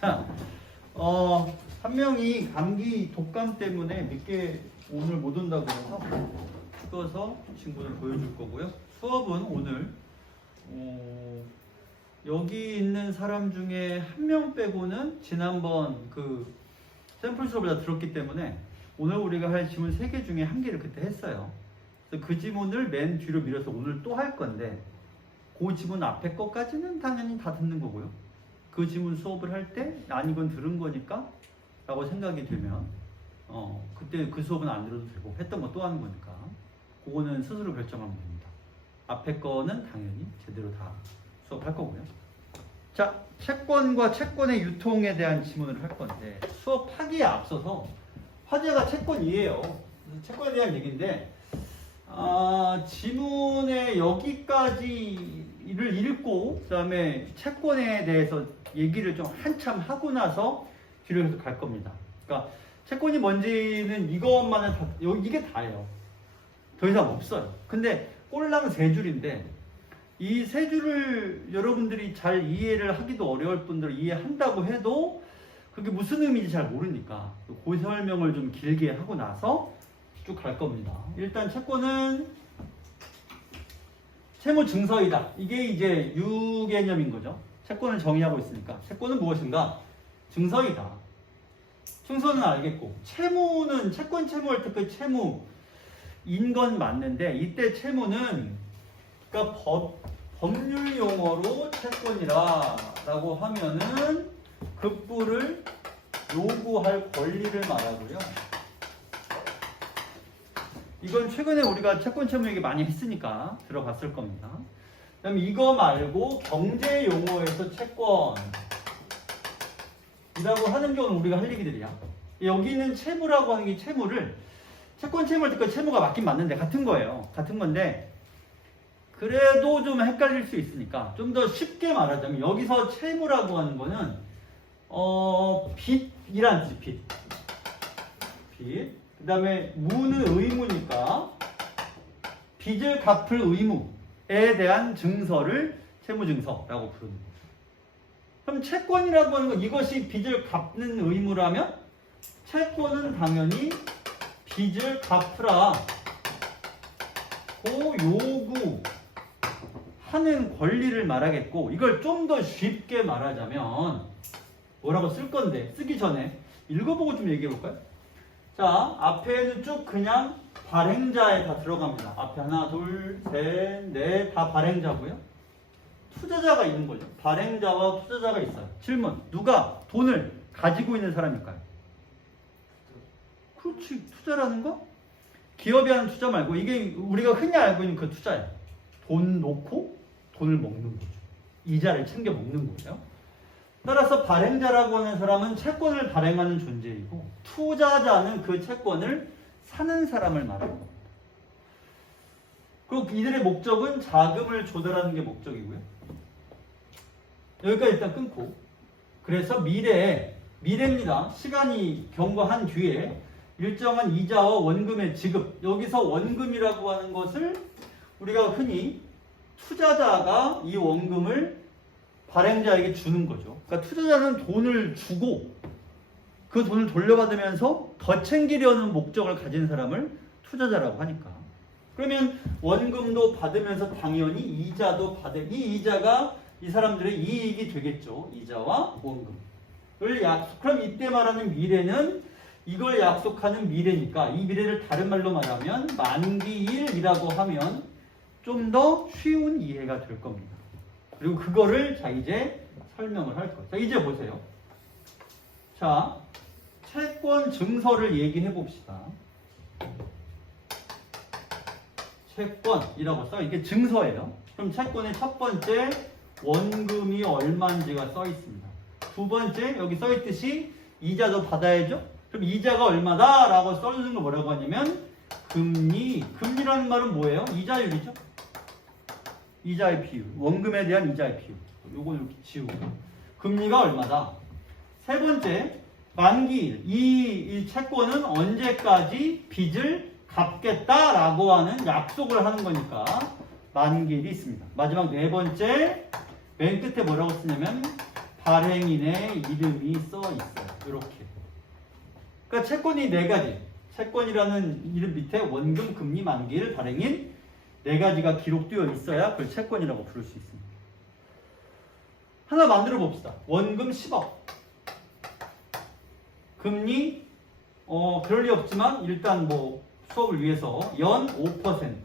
자, 한 명이 감기 독감 때문에 늦게 오늘 못 온다고 해서 찍어서 친구들 보여줄 거고요. 수업은 오늘 여기 있는 사람 중에 한 명 빼고는 지난번 그 샘플 수업을 다 들었기 때문에 오늘 우리가 할 지문 3개 중에 1개를 그때 했어요. 그래서 그 지문을 맨 뒤로 밀어서 오늘 또 할 건데 그 지문 앞에 것까지는 당연히 다 듣는 거고요. 그 지문 수업을 할 때 이건 들은 거니까 라고 생각이 되면 그때 그 수업은 안 들어도 되고 했던 거 또 하는 거니까 그거는 스스로 결정하면 됩니다. 앞에 거는 당연히 제대로 다 수업할 거고요. 자, 채권과 채권의 유통에 대한 지문을 할 건데 수업하기에 앞서서 화제가 채권이에요. 채권에 대한 얘기인데 지문의 여기까지를 읽고 그 다음에 채권에 대해서 얘기를 좀 한참 하고 나서 뒤로 계속 갈 겁니다. 그러니까 채권이 뭔지는 이것만은 이게 다예요. 더 이상 없어요. 근데 꼴랑 3줄인데 이 3줄을 여러분들이 잘 이해를 하기도 어려울 분들 이해한다고 해도 그게 무슨 의미인지 잘 모르니까 그 설명을 좀 길게 하고 나서 쭉 갈 겁니다. 일단 채권은 채무 증서이다. 이게 이제 유개념인 거죠. 채권을 정의하고 있으니까 채권은 무엇인가? 증서이다. 증서는 알겠고 채무는 채권 채무할 때 그 채무인 건 맞는데 이때 채무는 그러니까 법률 용어로 채권이라 라고 하면은 급부를 요구할 권리를 말하고요. 이건 최근에 우리가 채권 채무 얘기 많이 했으니까 들어봤을 겁니다. 그다음에 이거 말고 경제 용어에서 채권이라고 하는 경우는 우리가 할 얘기들이야. 여기는 채무라고 하는 게 채무를 채권 채무할 때 그 채무가 맞긴 맞는데 같은 거예요. 같은 건데 그래도 좀 헷갈릴 수 있으니까 좀 더 쉽게 말하자면 여기서 채무라고 하는 거는 빚이란 뜻이 빚. 그 다음에 무는 의무니까 빚을 갚을 의무에 대한 증서를 채무증서라고 부르는 거죠. 그럼 채권이라고 하는 건 이것이 빚을 갚는 의무라면 채권은 당연히 빚을 갚으라 고 요구하는 권리를 말하겠고 이걸 좀 더 쉽게 말하자면 뭐라고 쓸 건데 쓰기 전에 읽어보고 좀 얘기해 볼까요? 자, 앞에는 쭉 그냥 발행자에 다 들어갑니다. 앞에 하나, 둘, 셋, 넷 다 발행자고요. 투자자가 있는 거죠. 발행자와 투자자가 있어요. 질문, 누가 돈을 가지고 있는 사람일까요? 그렇지, 투자라는 거? 기업이 하는 투자 말고 이게 우리가 흔히 알고 있는 그 투자예요. 돈 놓고 돈을 먹는 거죠. 이자를 챙겨 먹는 거예요. 따라서 발행자라고 하는 사람은 채권을 발행하는 존재이고 투자자는 그 채권을 사는 사람을 말하는 겁니다. 그리고 이들의 목적은 자금을 조달하는 게 목적이고요. 여기까지 일단 끊고 그래서 미래입니다. 시간이 경과한 뒤에 일정한 이자와 원금의 지급 여기서 원금이라고 하는 것을 우리가 흔히 투자자가 이 원금을 발행자에게 주는 거죠. 그러니까 투자자는 돈을 주고 그 돈을 돌려받으면서 더 챙기려는 목적을 가진 사람을 투자자라고 하니까. 그러면 원금도 받으면서 당연히 이자도 이 이자가 이 사람들의 이익이 되겠죠. 이자와 원금을 약속. 그럼 이때 말하는 미래는 이걸 약속하는 미래니까 이 미래를 다른 말로 말하면 만기일이라고 하면 좀 더 쉬운 이해가 될 겁니다. 그리고 그거를 자 이제 설명을 할 거예요. 자 이제 보세요. 자 채권 증서를 얘기해 봅시다. 채권이라고 써 이게 증서예요. 그럼 채권의 첫 번째 원금이 얼마인지가 써 있습니다. 두 번째 여기 써 있듯이 이자도 받아야죠. 그럼 이자가 얼마다 라고 써주는 거 뭐라고 하냐면 금리라는 말은 뭐예요? 이자율이죠. 이자의 비율, 원금에 대한 이자의 비율. 요건 이렇게 지우고. 금리가 얼마다? 세 번째, 만기일. 이 채권은 언제까지 빚을 갚겠다라고 하는 약속을 하는 거니까 만기일이 있습니다. 마지막 네 번째, 맨 끝에 뭐라고 쓰냐면 발행인의 이름이 써 있어요. 이렇게. 그러니까 채권이 네 가지. 채권이라는 이름 밑에 원금, 금리, 만기일, 발행인 네 가지가 기록되어 있어야 그걸 채권이라고 부를 수 있습니다. 하나 만들어 봅시다. 원금 10억. 금리 그럴 리 없지만 일단 뭐 수업을 위해서 연 5%.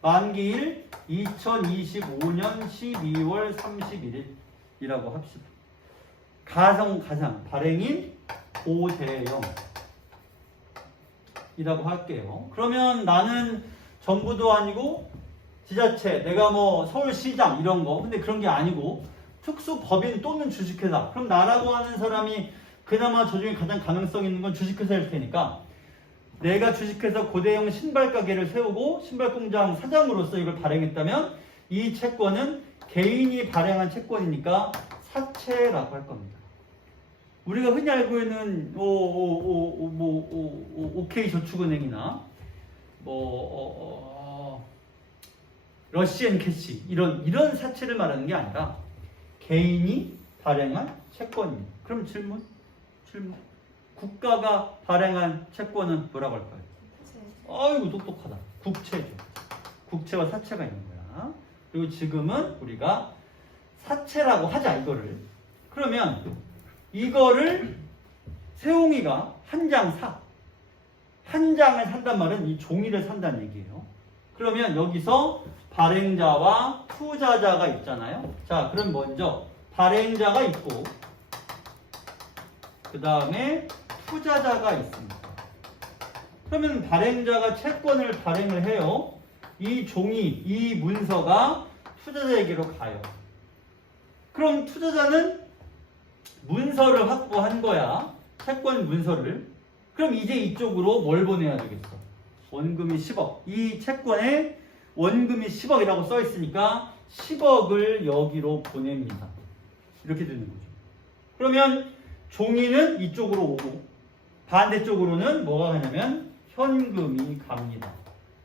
만기일 2025년 12월 31일이라고 합시다. 가상 발행인 고대영이라고 할게요. 그러면 나는 정부도 아니고 지자체, 내가 뭐 서울시장 이런 거, 근데 그런 게 아니고 특수법인 또는 주식회사. 그럼 나라고 하는 사람이 그나마 저 중에 가장 가능성 있는 건 주식회사일 테니까 내가 주식회사 고대영 신발가게를 세우고 신발공장 사장으로서 이걸 발행했다면 이 채권은 개인이 발행한 채권이니까 사채라고 할 겁니다. 우리가 흔히 알고 있는 OK저축은행이나 러시앤캐시 이런 사채를 말하는 게 아니라 개인이 발행한 채권입니다. 그럼 질문. 국가가 발행한 채권은 뭐라고 할까요? 아이고 똑똑하다. 국채죠. 국채와 사채가 있는 거야. 그리고 지금은 우리가 사채라고 하자 이거를. 그러면 이거를 세웅이가 한 장 사. 한 장을 산단 말은 이 종이를 산다는 얘기예요. 그러면 여기서 발행자와 투자자가 있잖아요. 자, 그럼 먼저 발행자가 있고 그 다음에 투자자가 있습니다. 그러면 발행자가 채권을 발행을 해요. 이 종이, 이 문서가 투자자에게로 가요. 그럼 투자자는 문서를 확보한 거야. 채권 문서를. 그럼 이제 이쪽으로 뭘 보내야 되겠어? 원금이 10억. 이 채권에 원금이 10억이라고 써 있으니까 10억을 여기로 보냅니다. 이렇게 되는 거죠. 그러면 종이는 이쪽으로 오고 반대쪽으로는 뭐가 가냐면 현금이 갑니다.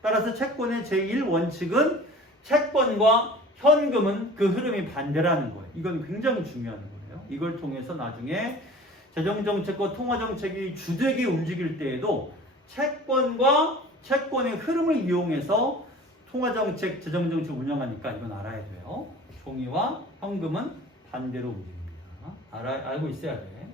따라서 채권의 제1원칙은 채권과 현금은 그 흐름이 반대라는 거예요. 이건 굉장히 중요한 거예요. 이걸 통해서 나중에 재정정책과 통화정책이 주되게 움직일 때에도 채권과 채권의 흐름을 이용해서 통화정책, 재정정책 운영하니까 이건 알아야 돼요. 종이와 현금은 반대로 움직입니다. 알고 있어야 돼.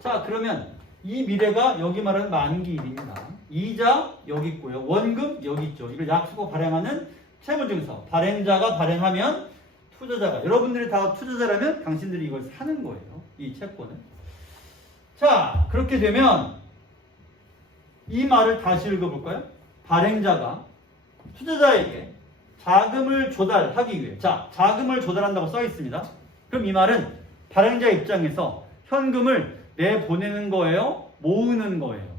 자, 그러면 이 미래가 여기 말하는 만기일입니다. 이자 여기 있고요. 원금 여기 있죠. 이걸 약속하고 발행하는 채무증서. 발행자가 발행하면 투자자가. 여러분들이 다 투자자라면 당신들이 이걸 사는 거예요. 이 채권을. 자, 그렇게 되면 이 말을 다시 읽어볼까요? 발행자가 투자자에게 자금을 조달하기 위해. 자, 자금을 조달한다고 써 있습니다. 그럼 이 말은 발행자 입장에서 현금을 내보내는 거예요? 모으는 거예요?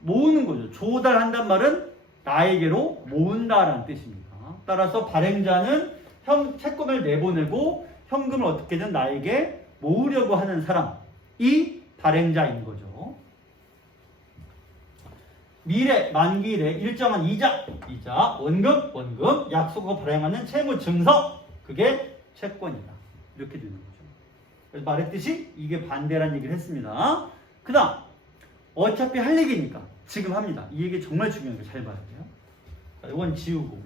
모으는 거죠. 조달한단 말은 나에게로 모은다라는 뜻입니다. 따라서 발행자는 채권을 내보내고 현금을 어떻게든 나에게 모으려고 하는 사람이 발행자인 거죠. 미래, 만기일에 일정한 이자, 원금, 약속하고 발행하는 채무증서, 그게 채권이다. 이렇게 되는 거죠. 그래서 말했듯이 이게 반대라는 얘기를 했습니다. 그 다음, 어차피 할 얘기니까 지금 합니다. 이 얘기 정말 중요한 거 잘 봐야 돼요. 자, 이건 지우고.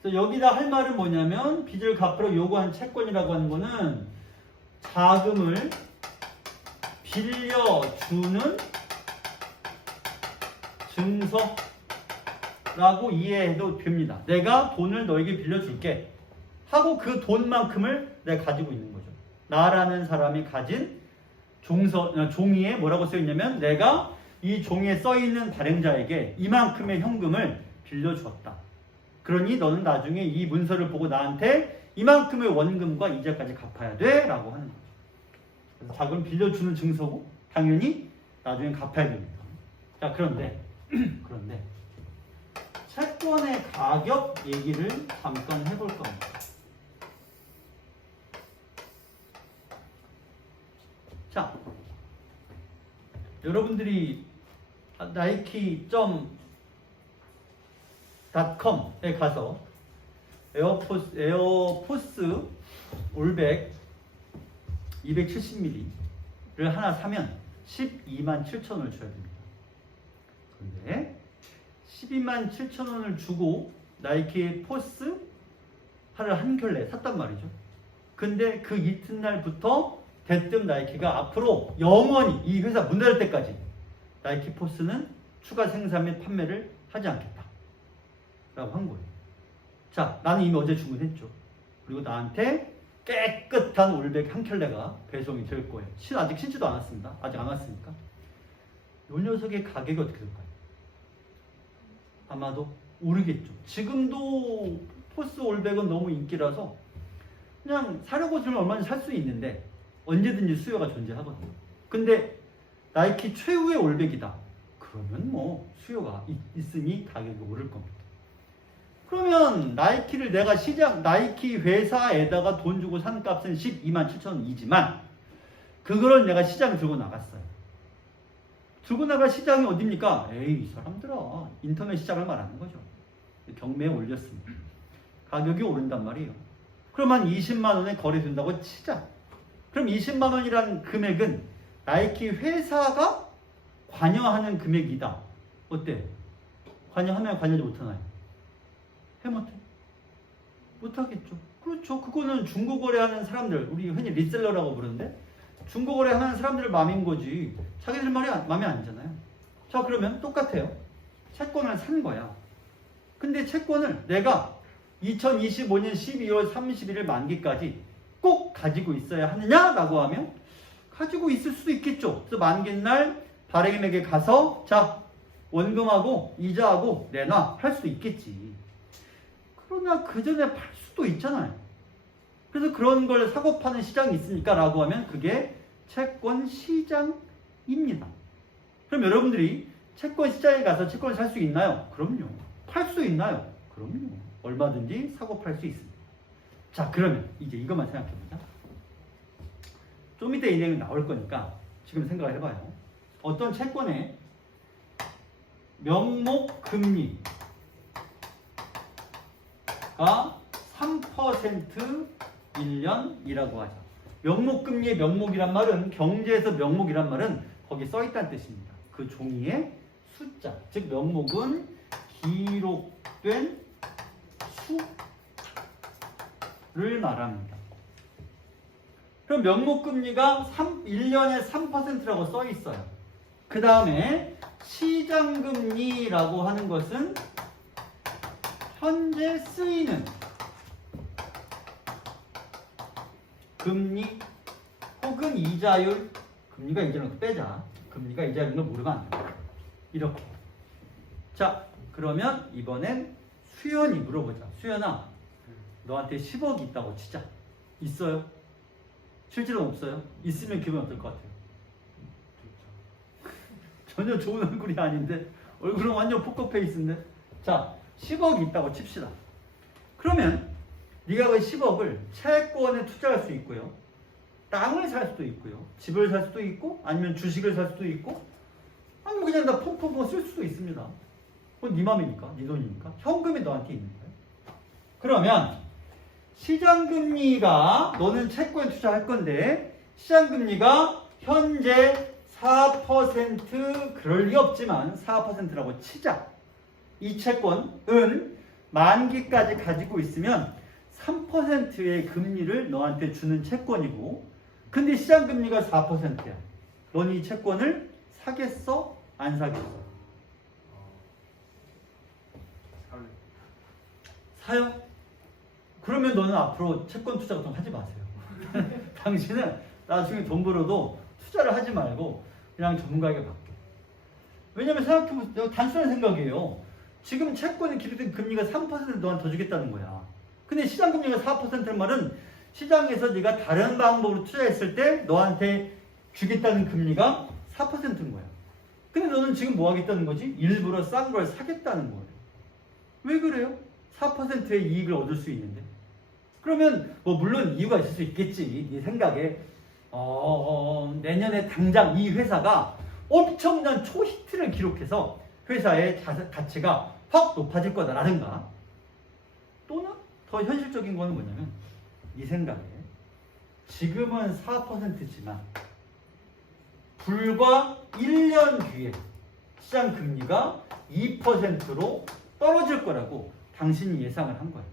그래서 여기다 할 말은 뭐냐면 빚을 갚으러 요구한 채권이라고 하는 거는 자금을 빌려주는 증서라고 이해해도 됩니다. 내가 돈을 너에게 빌려줄게 하고 그 돈만큼을 내가 가지고 있는 거죠. 나라는 사람이 가진 종이에 뭐라고 써있냐면 내가 이 종이에 써있는 발행자에게 이만큼의 현금을 빌려주었다. 그러니 너는 나중에 이 문서를 보고 나한테 이만큼의 원금과 이자까지 갚아야 돼 라고 하는 거죠. 그래서 자금 빌려주는 증서고 당연히 나중에 갚아야 됩니다. 자, 그런데 채권의 가격 얘기를 잠깐 해볼 겁니다. 자, 여러분들이 nike.com에 가서 에어포스 올백 270mm를 하나 사면 12만 7천 원을 줘야 됩니다. 그런데 12만 7천 원을 주고 나이키 포스 하나를 한 켤레 샀단 말이죠. 근데 그 이튿날부터 대뜸 나이키가 앞으로 영원히 이 회사 문 닫을 때까지 나이키 포스는 추가 생산 및 판매를 하지 않겠다 라고 한 거예요. 자, 나는 이미 어제 주문했죠. 그리고 나한테 깨끗한 올백 한 켤레가 배송이 될 거예요. 아직 신지도 않았습니다. 아직 안 왔으니까. 이 녀석의 가격이 어떻게 될까요? 아마도 오르겠죠. 지금도 포스 올백은 너무 인기라서 그냥 사려고 주면 얼마든지 살 수 있는데 언제든지 수요가 존재하거든요. 근데 나이키 최후의 올백이다. 그러면 뭐 수요가 있으니 가격이 오를 겁니다. 그러면 나이키를 내가 나이키 회사에다가 돈 주고 산 값은 12만 7천 원이지만 그거를 내가 시장에 들고 나갔어요. 들고 나갈 시장이 어딥니까? 에이, 이 사람들아. 인터넷 시장을 말하는 거죠. 경매에 올렸습니다. 가격이 오른단 말이에요. 그럼 한 20만 원에 거래된다고 치자. 그럼 20만 원이라는 금액은 나이키 회사가 관여하는 금액이다. 어때? 관여하면 관여하지 못하나요? 해 못해? 못하겠죠. 그렇죠. 그거는 중고거래하는 사람들, 우리 흔히 리셀러라고 부르는데 중고거래하는 사람들 마음인 거지 자기들 말이 마음에 안 드잖아요. 자, 그러면 똑같아요. 채권을 산 거야. 근데 채권을 내가 2025년 12월 31일 만기까지 꼭 가지고 있어야 하느냐라고 하면 가지고 있을 수도 있겠죠. 그래서 만기날 발행인에게 가서 자, 원금하고 이자하고 내놔 할 수 있겠지. 그러나 그 전에 팔 수도 있잖아요. 그래서 그런 걸 사고 파는 시장이 있으니까 라고 하면 그게 채권 시장입니다. 그럼 여러분들이 채권 시장에 가서 채권을 살 수 있나요? 그럼요. 팔 수 있나요? 그럼요. 얼마든지 사고 팔 수 있습니다. 자, 그러면 이제 이것만 생각해보자. 좀 이따 이 내용이 나올 거니까 지금 생각을 해봐요. 어떤 채권의 명목 금리가 3% 1년이라고 하죠. 명목금리의 명목이란 말은 경제에서 명목이란 말은 거기 써있다는 뜻입니다. 그 종이의 숫자, 즉 명목은 기록된 수를 말합니다. 그럼 명목금리가 1년에 3%라고 써있어요. 그 다음에 시장금리라고 하는 것은 현재 쓰이는 금리 혹은 이자율, 금리가 이자율을 빼자. 금리가 이자율을 모르면 안 됩니다. 이렇게. 자, 그러면 이번엔 수연이 물어보자. 수연아, 너한테 10억이 있다고 치자. 있어요? 실제로는 없어요? 있으면 기분 어떨 것 같아요? 전혀 좋은 얼굴이 아닌데 얼굴은 완전 포커페이스인데. 자, 10억이 있다고 칩시다. 그러면 네가 그 10억을 채권에 투자할 수 있고요, 땅을 살 수도 있고요, 집을 살 수도 있고, 아니면 주식을 살 수도 있고, 아니면 그냥 다 펑펑펑 쓸 수도 있습니다. 그건 네 맘이니까, 네 돈이니까. 현금이 너한테 있는 거예요. 그러면 시장금리가, 너는 채권에 투자할 건데 시장금리가 현재 4%, 그럴 리 없지만 4%라고 치자. 이 채권은 만기까지 가지고 있으면 3%의 금리를 너한테 주는 채권이고, 근데 시장금리가 4%야. 넌 이 채권을 사겠어? 안 사겠어? 사요? 그러면 너는 앞으로 채권 투자 같은 거 하지 마세요. 당신은 나중에 돈 벌어도 투자를 하지 말고 그냥 전문가에게 맡겨. 왜냐면 생각해보세요. 단순한 생각이에요. 지금 채권의 기록된 금리가 3% 너한테 더 주겠다는 거야. 근데 시장금리가 4%는 말은 시장에서 네가 다른 방법으로 투자했을 때 너한테 주겠다는 금리가 4%인 거야. 근데 너는 지금 뭐 하겠다는 거지? 일부러 싼 걸 사겠다는 거예요. 왜 그래요? 4%의 이익을 얻을 수 있는데. 그러면 뭐 물론 이유가 있을 수 있겠지. 네 생각에 내년에 당장 이 회사가 엄청난 초히트를 기록해서 회사의 가치가 확 높아질 거다라든가, 또는 더 현실적인 거는 뭐냐면 네 생각에 지금은 4%지만 불과 1년 뒤에 시장 금리가 2%로 떨어질 거라고 당신이 예상을 한 거예요.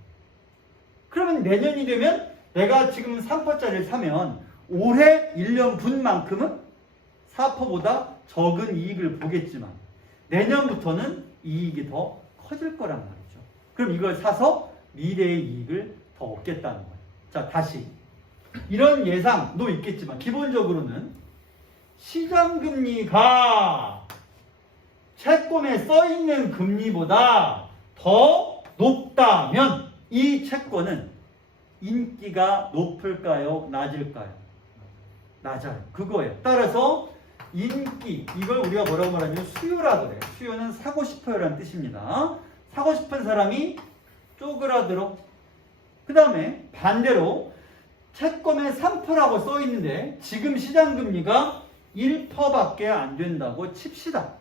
그러면 내년이 되면 내가 지금 3%짜리를 사면 올해 1년 분만큼은 4%보다 적은 이익을 보겠지만 내년부터는 이익이 더 커질 거란 말이죠. 그럼 이걸 사서 미래의 이익을 더 얻겠다는 거예요. 자, 다시 이런 예상도 있겠지만 기본적으로는 시장금리가 채권에 써있는 금리보다 더 높다면 이 채권은 인기가 높을까요? 낮을까요? 낮아요. 그거예요. 따라서 인기, 이걸 우리가 뭐라고 말하냐면 수요라 그래요. 수요는 사고 싶어요라는 뜻입니다. 사고 싶은 사람이 쪼그라들어. 그 다음에 반대로 채권에 3%라고 써있는데 지금 시장금리가 1%밖에 안 된다고 칩시다.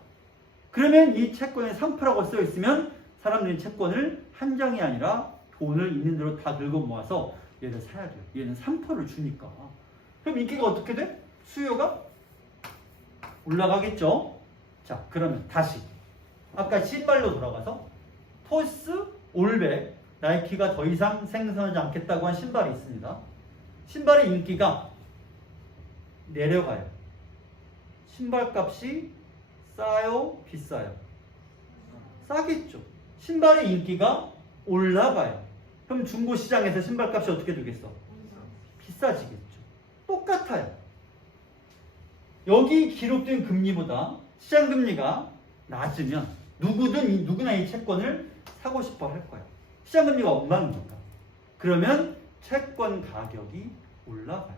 그러면 이 채권에 3%라고 써있으면 사람들이 채권을 한 장이 아니라 돈을 있는 대로 다 들고 모아서 얘를 사야 돼요. 얘는 3%를 주니까. 그럼 인기가 어떻게 돼? 수요가 올라가겠죠? 자, 그러면 다시 아까 신발로 돌아가서 토스, 올백, 나이키가 더 이상 생산하지 않겠다고 한 신발이 있습니다. 신발의 인기가 내려가요. 신발값이 싸요? 비싸요? 싸겠죠. 신발의 인기가 올라가요. 그럼 중고시장에서 신발값이 어떻게 되겠어? 비싸지겠죠. 똑같아요. 여기 기록된 금리보다 시장금리가 낮으면 누구나 이 채권을 사고 싶어 할 거예요. 시장금리가 엉망이니까. 그러면 채권 가격이 올라가요.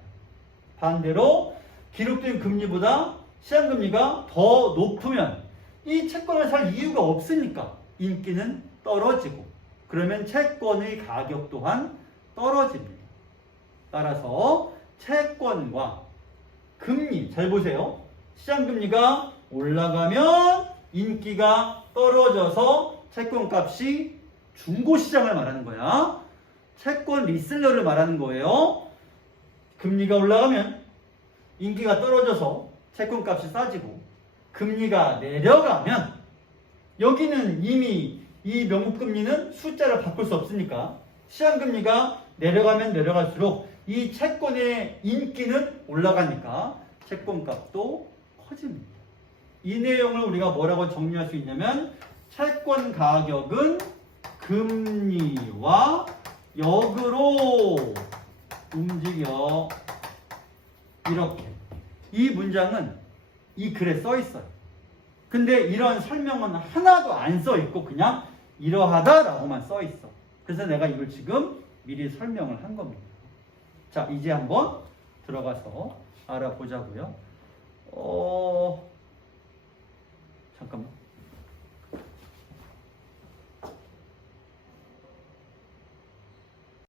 반대로 기록된 금리보다 시장금리가 더 높으면 이 채권을 살 이유가 없으니까 인기는 떨어지고 그러면 채권의 가격 또한 떨어집니다. 따라서 채권과 금리, 잘 보세요. 시장금리가 올라가면 인기가 떨어져서 채권값이 중고시장을 말하는 거야. 채권 리셀러를 말하는 거예요. 금리가 올라가면 인기가 떨어져서 채권값이 싸지고 금리가 내려가면 여기는 이미 이 명목금리는 숫자를 바꿀 수 없으니까 시장금리가 내려가면 내려갈수록 이 채권의 인기는 올라가니까 채권값도 커집니다. 이 내용을 우리가 뭐라고 정리할 수 있냐면 채권 가격은 금리와 역으로 움직여. 이렇게. 이 문장은 이 글에 써 있어요. 근데 이런 설명은 하나도 안 써 있고 그냥 이러하다라고만 써 있어. 그래서 내가 이걸 지금 미리 설명을 한 겁니다. 자, 이제 한번 들어가서 알아보자고요. 잠깐만.